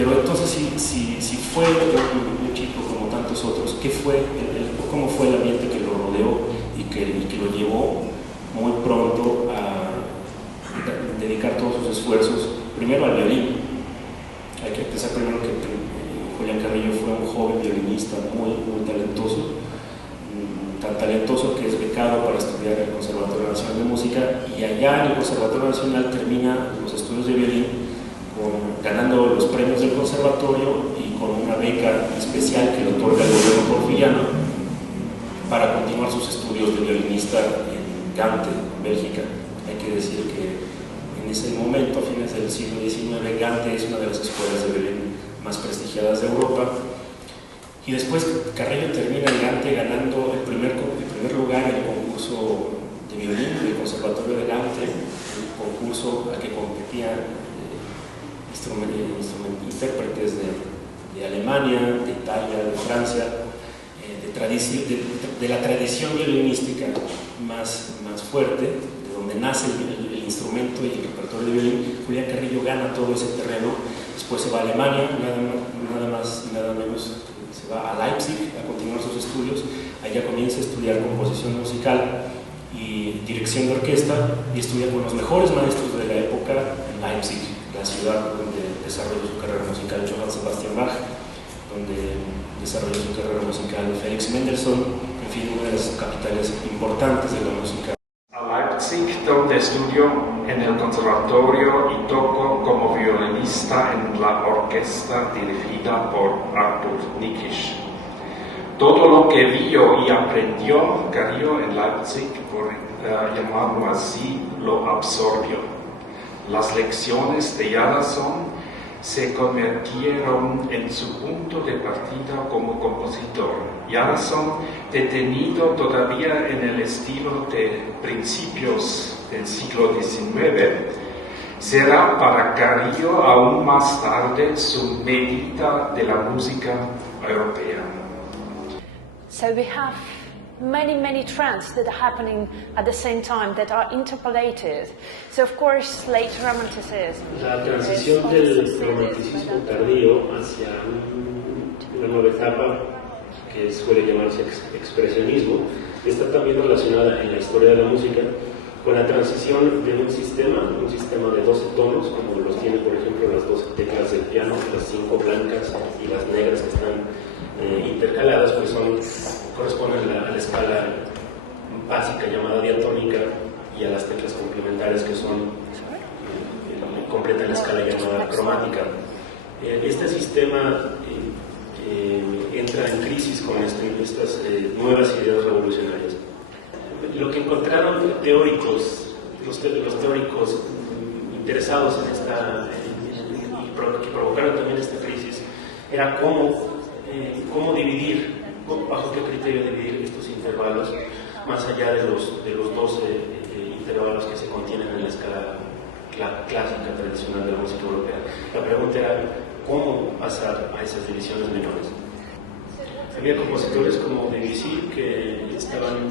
Pero entonces, si fue un chico como tantos otros, ¿cómo fue el ambiente que lo rodeó y que lo llevó muy pronto a dedicar todos sus esfuerzos, primero al violín? Hay que empezar primero que Julián Carrillo fue un joven violinista muy talentoso, tan talentoso que es becado para estudiar en el Conservatorio Nacional de Música, y allá en el Conservatorio Nacional termina los estudios de violín ganando los premios del conservatorio y con una beca especial que le otorga el gobierno porfiriano para continuar sus estudios de violinista en Gante, Bélgica. Hay que decir que en ese momento, a fines del siglo XIX, Gante es una de las escuelas de violín más prestigiadas de Europa. Y después Carrillo termina en Gante ganando el primer lugar en el concurso de violín del Conservatorio de Gante, un concurso al que competían intérpretes de Alemania, de Italia, de Francia, de la tradición violinística más fuerte, de donde nace el instrumento y el repertorio de violín. Julián Carrillo gana todo ese terreno, después se va a Alemania, nada más y nada menos, se va a Leipzig a continuar sus estudios. Allá comienza a estudiar composición musical y dirección de orquesta, y estudia con los mejores maestros de la época en Leipzig, la ciudad donde desarrolló su carrera musical Johann Sebastian Bach, donde desarrolló su carrera musical Felix Mendelssohn, en fin, una de las capitales importantes de la música. A Leipzig, donde estudió en el conservatorio y tocó como violinista en la orquesta dirigida por Arthur Nikisch. Todo lo que vio y aprendió Carrillo en Leipzig, por llamarlo así, lo absorbió. Las lecciones de Jadassohn se convirtieron en su punto de partida como compositor. Jadassohn, detenido todavía en el estilo de principios del siglo XIX, será para Carrillo aún más tarde su medida de la música europea. So we have many trends that are happening at the same time that are interpolated. So of course late romanticism. La transición del romanticismo tardío hacia una nueva etapa que suele llamarse expresionismo está también relacionada en la historia de la música con la transición de un sistema de 12 tonos, como los tiene por ejemplo las 12 teclas del piano, las 5 blancas y las negras que están intercaladas, pues corresponden a la escala básica llamada diatónica, y a las teclas complementarias que completan la escala llamada cromática. Este sistema entra en crisis con estas nuevas ideas revolucionarias. Lo que encontraron los teóricos interesados en y que provocaron también esta crisis era cómo dividir, bajo qué criterio dividir estos intervalos, más allá de los 12 intervalos que se contienen en la escala clásica tradicional de la música europea. La pregunta era cómo pasar a esas divisiones menores. Había compositores como Debussy que estaban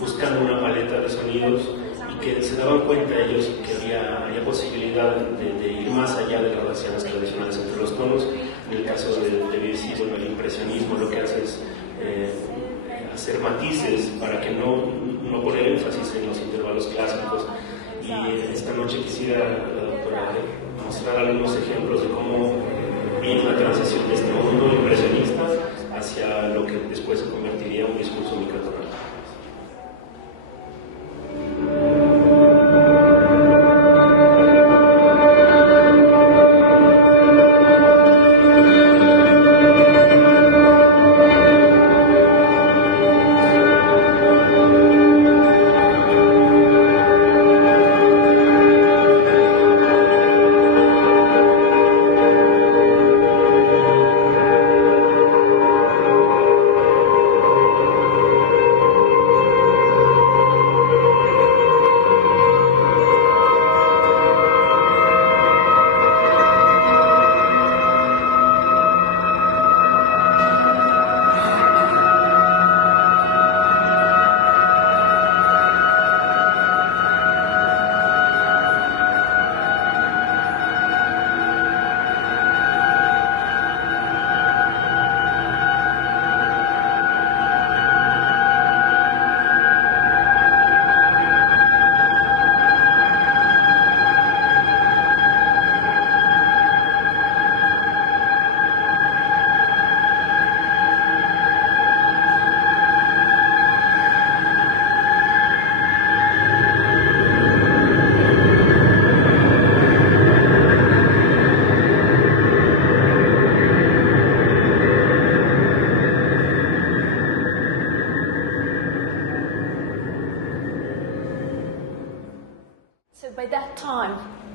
buscando una paleta de sonidos y que se daban cuenta ellos que había posibilidad de ir más allá de las relaciones tradicionales entre los tonos. En el caso de Debussy, el impresionismo lo que hace es hacer matices para que no poner énfasis en los intervalos clásicos. Y esta noche quisiera mostrar algunos ejemplos de cómo viene la transición de este mundo impresionista hacia lo que después se convertiría en un discurso microtonal.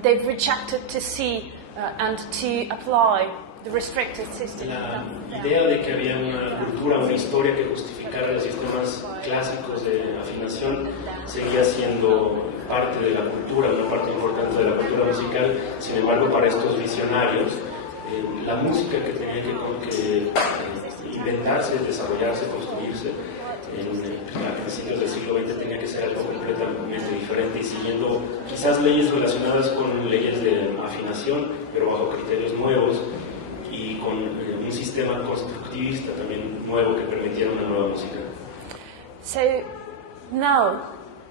they've rejected to see and to apply the restricted system. La idea de que había una cultura, una historia que justificara los sistemas clásicos de afinación seguía siendo parte de la cultura, una parte importante de la cultura musical. Sin embargo, para estos visionarios, la música que tenía que inventarse, desarrollarse, construirse a principios del siglo XX tenía que ser algo completamente diferente y siguiendo quizás leyes relacionadas con leyes de afinación, pero bajo criterios nuevos y con un sistema constructivista también nuevo que permitiera una nueva música. So now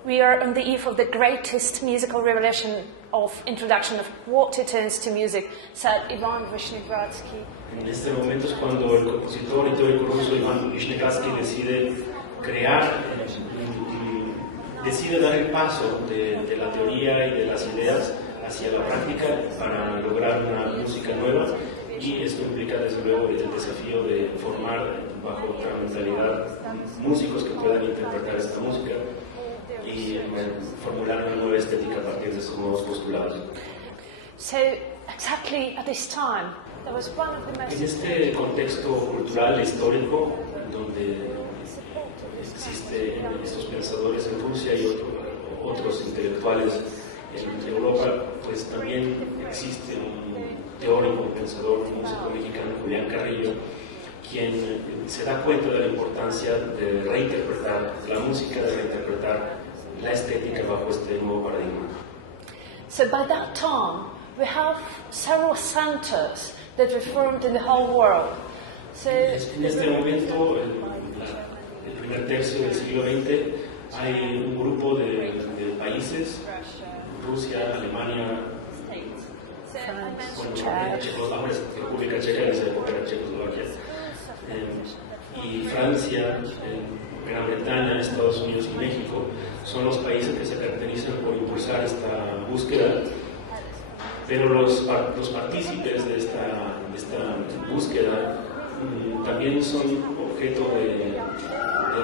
we are on the eve of the greatest musical revolution of introduction of quarter tones to music, said Ivan Vishnegradsky. En este momento es cuando el compositor y teórico ruso Ivan Vishnegradsky decide crear, decide dar el paso de la teoría y de las ideas hacia la práctica para lograr una música nueva, y esto implica desde luego el desafío de formar bajo otra mentalidad músicos que puedan interpretar esta música y formular una nueva estética a partir de estos nuevos postulados. So exactly at this time there was one of the most... En este contexto cultural histórico donde existen estos pensadores en Rusia y otros intelectuales en Europa, pues también existe un teórico, un pensador, un músico mexicano, Julián Carrillo, quien se da cuenta de la importancia de reinterpretar la música, de reinterpretar la estética bajo este nuevo paradigma. So by that time we have several centers that were formed in the whole world. So En este momento, el primer tercio del siglo XX, hay un grupo de países, Rusia, Alemania, ahora es República Checa, en esa época era Checoslovaquia, y Francia, Gran Bretaña, Estados Unidos y México son los países que se caracterizan por impulsar esta búsqueda, pero los partícipes de esta búsqueda también son objeto de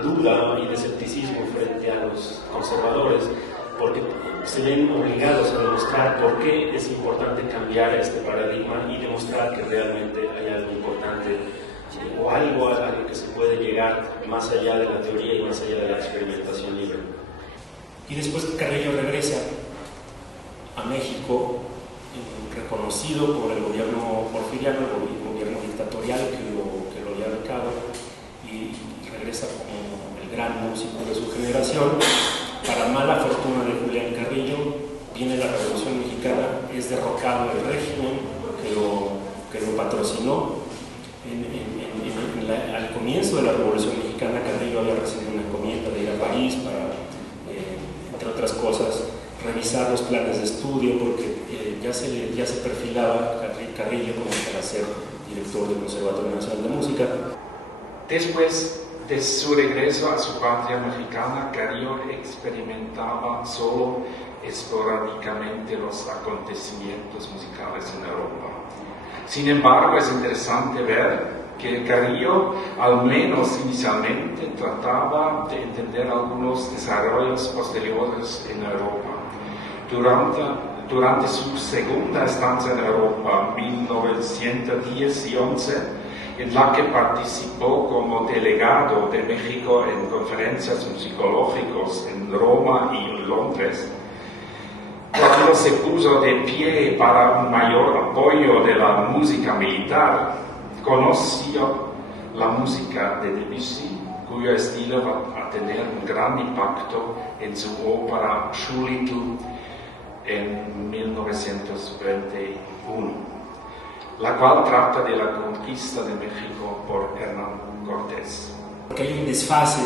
duda y de escepticismo frente a los conservadores, porque se ven obligados a demostrar por qué es importante cambiar este paradigma y demostrar que realmente hay algo importante o algo a lo que se puede llegar más allá de la teoría y más allá de la experimentación libre. Y después Carrillo regresa a México, reconocido por el gobierno porfiriano, el gobierno dictatorial que lo había becado, y regresa como el gran músico de su generación. Para mala fortuna de Julián Carrillo, viene la Revolución Mexicana, es derrocado el régimen que lo patrocinó. Al comienzo de la Revolución Mexicana, Carrillo había recibido una encomienda de ir a París para, entre otras cosas, revisar los planes de estudio, porque ya se perfilaba Carrillo como para ser director del Conservatorio Nacional de Música. Después de su regreso a su patria mexicana, Carrillo experimentaba solo esporádicamente los acontecimientos musicales en Europa. Sin embargo, es interesante ver que Carrillo, al menos inicialmente, trataba de entender algunos desarrollos posteriores en Europa. Durante su segunda estancia en Europa, 1910 y 11, en la que participó como delegado de México en conferencias musicológicas en Roma y en Londres, cuando se puso de pie para un mayor apoyo de la música militar, conoció la música de Debussy, cuyo estilo va a tener un gran impacto en su ópera Schullitl en 1921, la cual trata de la conquista de México por Hernán Cortés. Porque hay un desfase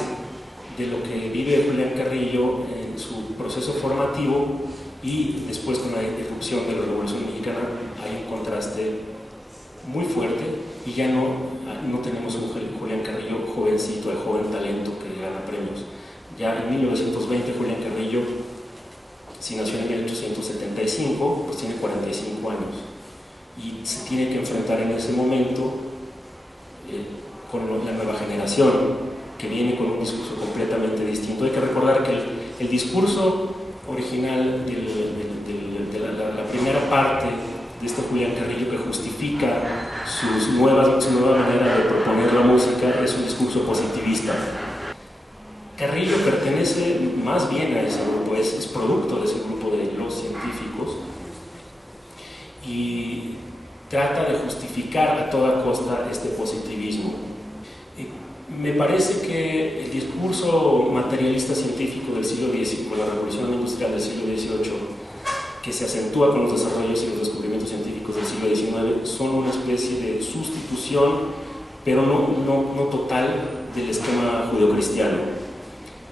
de lo que vive Julián Carrillo en su proceso formativo y después con la irrupción de la Revolución Mexicana hay un contraste muy fuerte y ya no tenemos un Julián Carrillo jovencito, el joven talento que gana premios. Ya en 1920 Julián Carrillo, si nació en 1875, pues tiene 45 años y se tiene que enfrentar en ese momento con la nueva generación que viene con un discurso completamente distinto. Hay que recordar que el discurso original de la primera parte de este Julián Carrillo que justifica su nueva manera de proponer la música es un discurso positivista. Carrillo pertenece más bien a ese grupo, es producto de ese grupo de los científicos y trata de justificar a toda costa este positivismo. Me parece que el discurso materialista científico del siglo XIX, con la revolución industrial del siglo XVIII, que se acentúa con los desarrollos y los descubrimientos científicos del siglo XIX, son una especie de sustitución, pero no total, del esquema judeocristiano.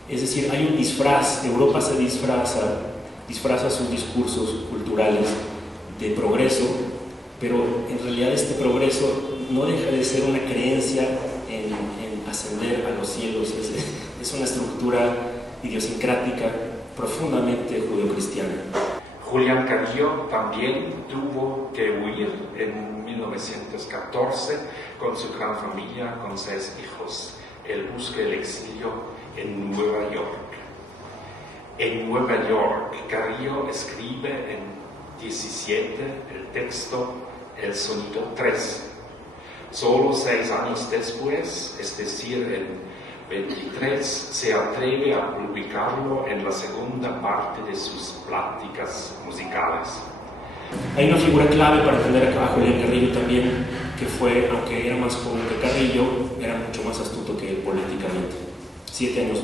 Es decir, hay un disfraz, Europa se disfraza sus discursos culturales de progreso, pero en realidad este progreso no deja de ser una creencia en ascender a los cielos, es una estructura idiosincrática profundamente judeocristiana. Julián Carrillo también tuvo que huir en 1914 con su gran familia, con 6 hijos. Él busca el exilio en Nueva York. En Nueva York, Carrillo escribe en 17 el texto El Sonido 3. Solo 6 años después, es decir, en 23, se atreve a publicarlo en la segunda parte de sus pláticas musicales. Hay una figura clave para entender a Julián Carrillo también, que fue, aunque era más joven que Carrillo, era mucho más astuto que él políticamente. 7 años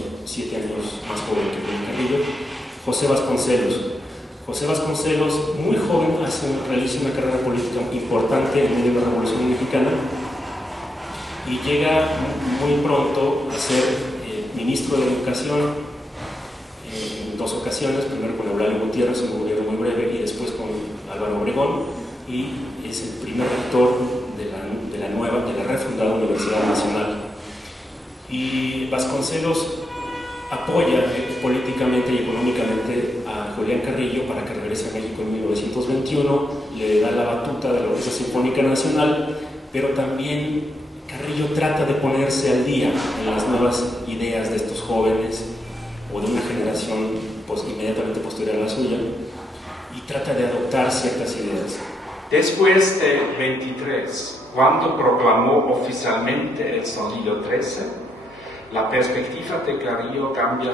más joven que Julián Carrillo. José Vasconcelos. José Vasconcelos, muy joven, realiza una carrera política importante en medio de la Revolución Mexicana y llega muy pronto a ser ministro de Educación en 2 ocasiones, primero con Eulalio Gutiérrez, un gobierno muy breve, y después con Álvaro Obregón, y es el primer rector de la refundada Universidad Nacional. Y Vasconcelos apoya políticamente y económicamente a Julián Carrillo para que regrese a México en 1921, le da la batuta de la Orquesta Sinfónica Nacional, pero también Carrillo trata de ponerse al día en las nuevas ideas de estos jóvenes o de una generación inmediatamente posterior a la suya y trata de adoptar ciertas ideas. Después de 23, cuando proclamó oficialmente el Sonido 13, la perspectiva de Carrillo cambia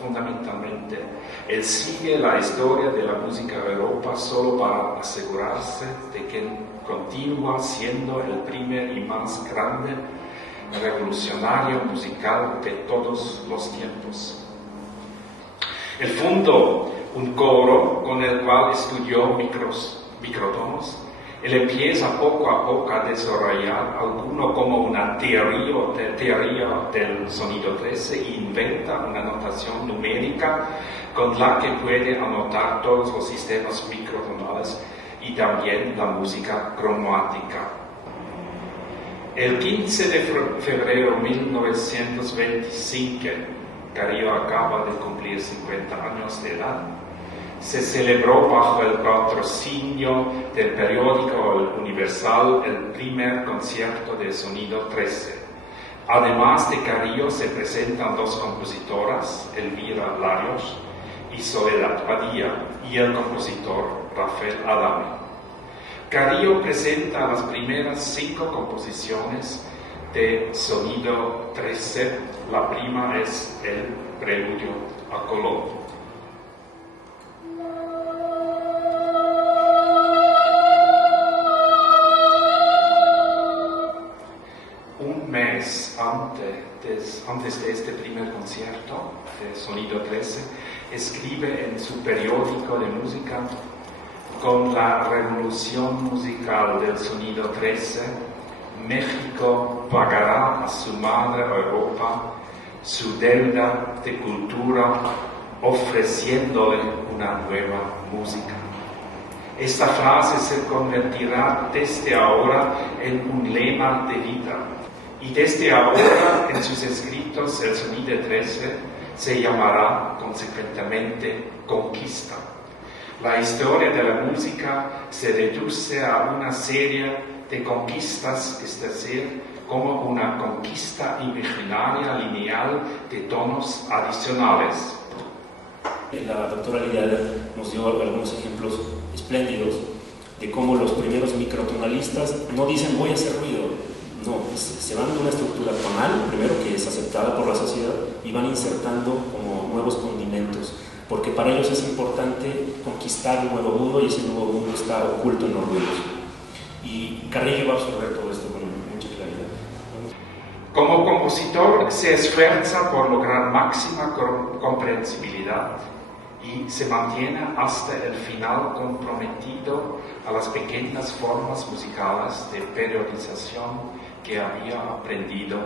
fundamentalmente. Él sigue la historia de la música de Europa solo para asegurarse de que continúa siendo el primer y más grande revolucionario musical de todos los tiempos. Él fundó un coro con el cual estudió microtonos. Él empieza poco a poco a desarrollar alguno como una teoría del sonido 13 e inventa una notación numérica con la que puede anotar todos los sistemas microtonales y también la música cromática. El 15 de febrero de 1925, Carrillo acaba de cumplir 50 años de edad, se celebró bajo el patrocinio del periódico El Universal el primer concierto de Sonido 13. Además de Carrillo se presentan 2 compositoras, Elvira Larios y Soledad Padilla, y el compositor Rafael Adame. Carrillo presenta las primeras 5 composiciones de Sonido 13. La prima es el Preludio a Colón. Antes de este primer concierto de Sonido 13, escribe en su periódico de música: con la revolución musical del Sonido 13, México pagará a su madre Europa su deuda de cultura ofreciéndole una nueva música. Esta frase se convertirá desde ahora en un lema de vida. Y desde ahora, en sus escritos, el Sonido 13 se llamará consecuentemente Conquista. La historia de la música se reduce a una serie de conquistas, es decir, como una conquista imaginaria lineal de tonos adicionales. La doctora Lidia nos dio algunos ejemplos espléndidos de cómo los primeros microtonalistas no dicen voy a hacer ruido, no, se van de una estructura tonal, primero que es aceptada por la sociedad, y van insertando como nuevos condimentos, porque para ellos es importante conquistar un nuevo mundo y ese nuevo mundo está oculto en los ruidos. Y Carrillo va a absorber todo esto con mucha claridad. Como compositor se esfuerza por lograr máxima comprensibilidad y se mantiene hasta el final comprometido a las pequeñas formas musicales de periodización que había aprendido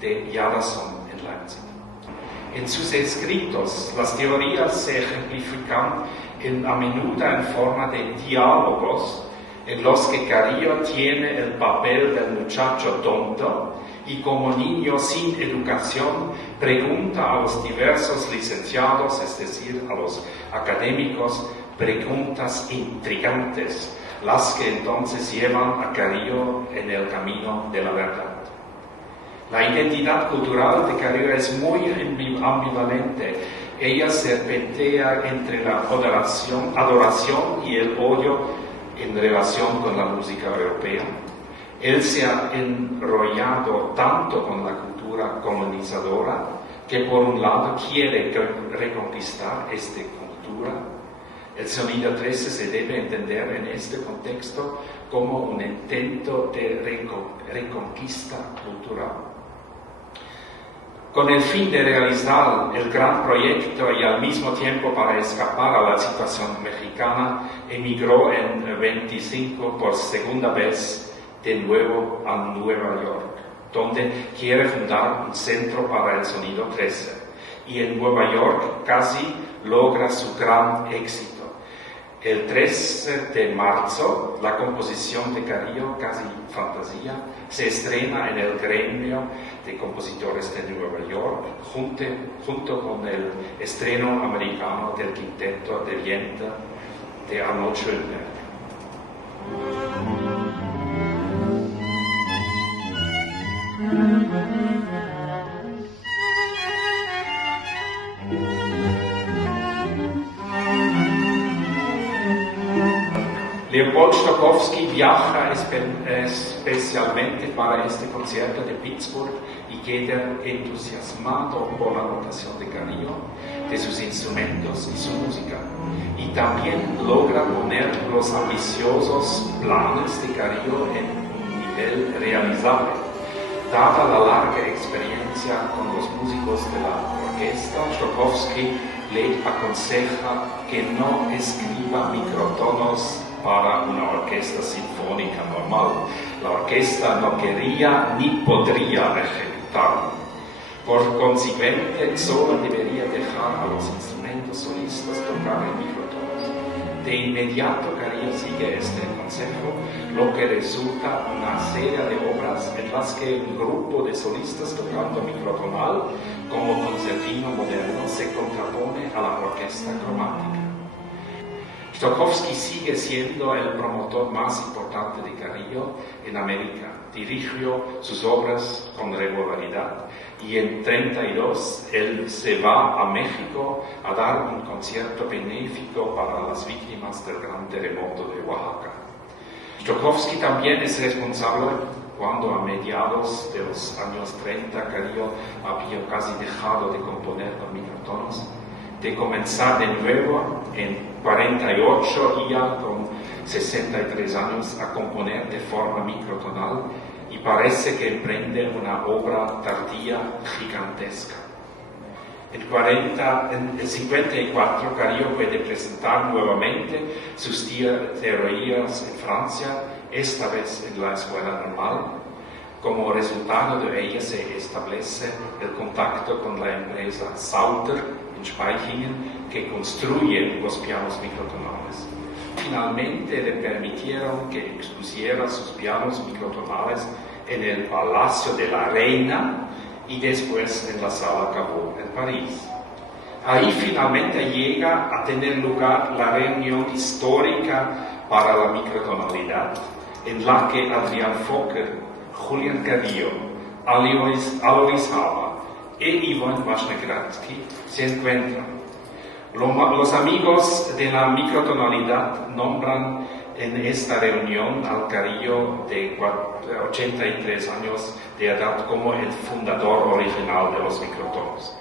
de Jadassohn en Leipzig. En sus escritos, las teorías se ejemplifican a menudo en forma de diálogos en los que Carrillo tiene el papel del muchacho tonto y como niño sin educación pregunta a los diversos licenciados, es decir, a los académicos, preguntas intrigantes, las que entonces llevan a Carrillo en el camino de la verdad. La identidad cultural de Carrillo es muy ambivalente. Ella serpentea entre la adoración y el odio en relación con la música europea. Él se ha enrollado tanto con la cultura colonizadora que por un lado quiere reconquistar esta cultura. El sonido 13 se debe entender en este contexto como un intento de reconquista cultural. Con el fin de realizar el gran proyecto y al mismo tiempo para escapar a la situación mexicana, emigró en 25 por segunda vez de nuevo a Nueva York, donde quiere fundar un centro para el sonido 13. Y en Nueva York casi logra su gran éxito. El 13 de marzo, la composición de Carrillo, Casi Fantasía, se estrena en el gremio de compositores de Nueva York, junto con el estreno americano del quinteto de viento de Arnold Schoenberg. Leopold Stokowski viaja especialmente para este concierto de Pittsburgh y queda entusiasmado por la notación de Carrillo, de sus instrumentos y su música. Y también logra poner los ambiciosos planes de Carrillo en un nivel realizable. Dada la larga experiencia con los músicos de la orquesta, Stokowski le aconseja que no escriba microtonos para una orquesta sinfónica normal. La orquesta no quería ni podría ejecutarlo. Por consiguiente, solo debería dejar a los instrumentos solistas tocar en microtonos. De inmediato, Carrillo sigue este consejo, lo que resulta una serie de obras en las que un grupo de solistas tocando microtonal, como concertino moderno, se contrapone a la orquesta cromática. Stokowski sigue siendo el promotor más importante de Carrillo en América. Dirigió sus obras con regularidad y en 1932 él se va a México a dar un concierto benéfico para las víctimas del gran terremoto de Oaxaca. Stokowski también es responsable cuando a mediados de los años 30 Carrillo había casi dejado de componer con microtonos, de comenzar de nuevo en 48 y ya con 63 años a componer de forma microtonal y parece que emprende una obra tardía gigantesca. En 54 Carrillo puede presentar nuevamente sus teorías en Francia, esta vez en la Escuela Normal. Como resultado de ella se establece el contacto con la empresa Sauter en Spaichingen, que construye los pianos microtonales. Finalmente le permitieron que expusiera sus pianos microtonales en el Palacio de la Reina y después en la Sala Cabot en París. Ahí finalmente llega a tener lugar la reunión histórica para la microtonalidad, en la que Adrian Fokker, Julian Carrillo, Alois Haba e Ivan Vashnegradsky se encuentran. Los amigos de la microtonalidad nombran en esta reunión al Carrillo de 83 años de edad como el fundador original de los microtonos.